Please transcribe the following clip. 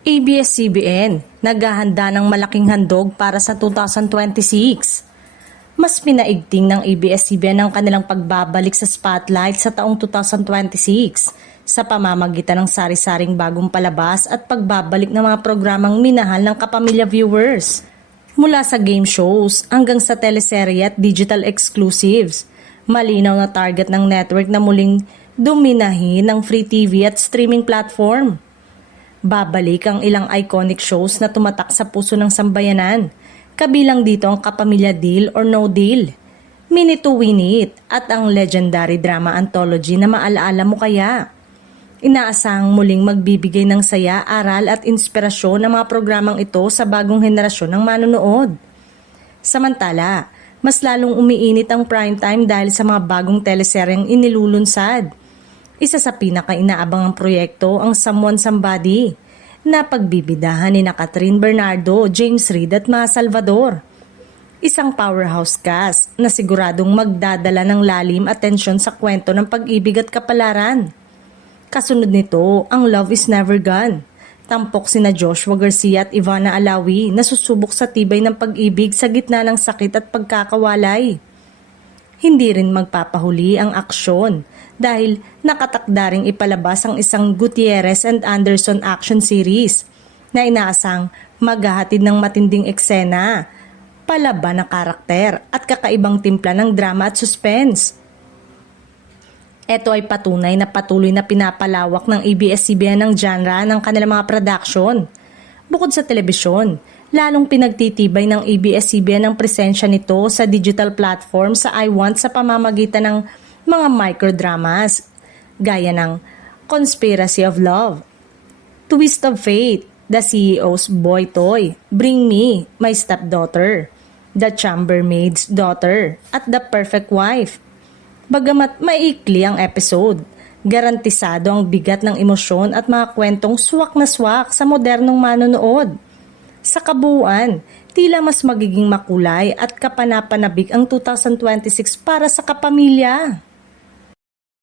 ABS-CBN, naghahanda ng malaking handog para sa 2026. Mas pinaigting ng ABS-CBN ang kanilang pagbabalik sa spotlight sa taong 2026 sa pamamagitan ng sari-saring bagong palabas at pagbabalik ng mga programang minahal ng kapamilya viewers. Mula sa game shows hanggang sa teleserye at digital exclusives, malinaw na target ng network na muling dominahin ng free TV at streaming platform. Babalik ang ilang iconic shows na tumatak sa puso ng sambayanan. Kabilang dito ang Kapamilya Deal or No Deal, Mini to Win It at ang legendary drama anthology na Maalaala Mo Kaya. Inaasahang muling magbibigay ng saya, aral at inspirasyon ng mga programang ito sa bagong henerasyon ng manonood. Samantala, mas lalong umiinit ang primetime dahil sa mga bagong teleseryeng inilulunsad. Isa sa pinaka-inaabangang proyekto ang Someone Somebody na pagbibidahan ni Catherine Bernardo, James Reid at Ma Salvador. Isang powerhouse cast na siguradong magdadala ng lalim at tensyon sa kwento ng pag-ibig at kapalaran. Kasunod nito ang Love is Never Gone. Tampok sina Joshua Garcia at Ivana Alawi na susubok sa tibay ng pag-ibig sa gitna ng sakit at pagkakawalay. Hindi rin magpapahuli ang aksyon dahil nakatakda ring ipalabas ang isang Gutierrez and Anderson action series na inaasang maghahatid ng matinding eksena, palaban na karakter at kakaibang timpla ng drama at suspense. Ito ay patunay na patuloy na pinapalawak ng ABS-CBN ng genre ng kanilang mga production. Bukod sa telebisyon, lalong pinagtitibay ng ABS-CBN ang presensya nito sa digital platform sa iWant sa pamamagitan ng mga microdramas gaya ng Conspiracy of Love, Twist of Fate, The CEO's Boy Toy, Bring Me, My Stepdaughter, The Chambermaid's Daughter, at The Perfect Wife. Bagamat maikli ang episode, garantisado ang bigat ng emosyon at mga kwentong swak na swak sa modernong manonood. Sa kabuuan, tila mas magiging makulay at kapanapanabik ang 2026 para sa kapamilya.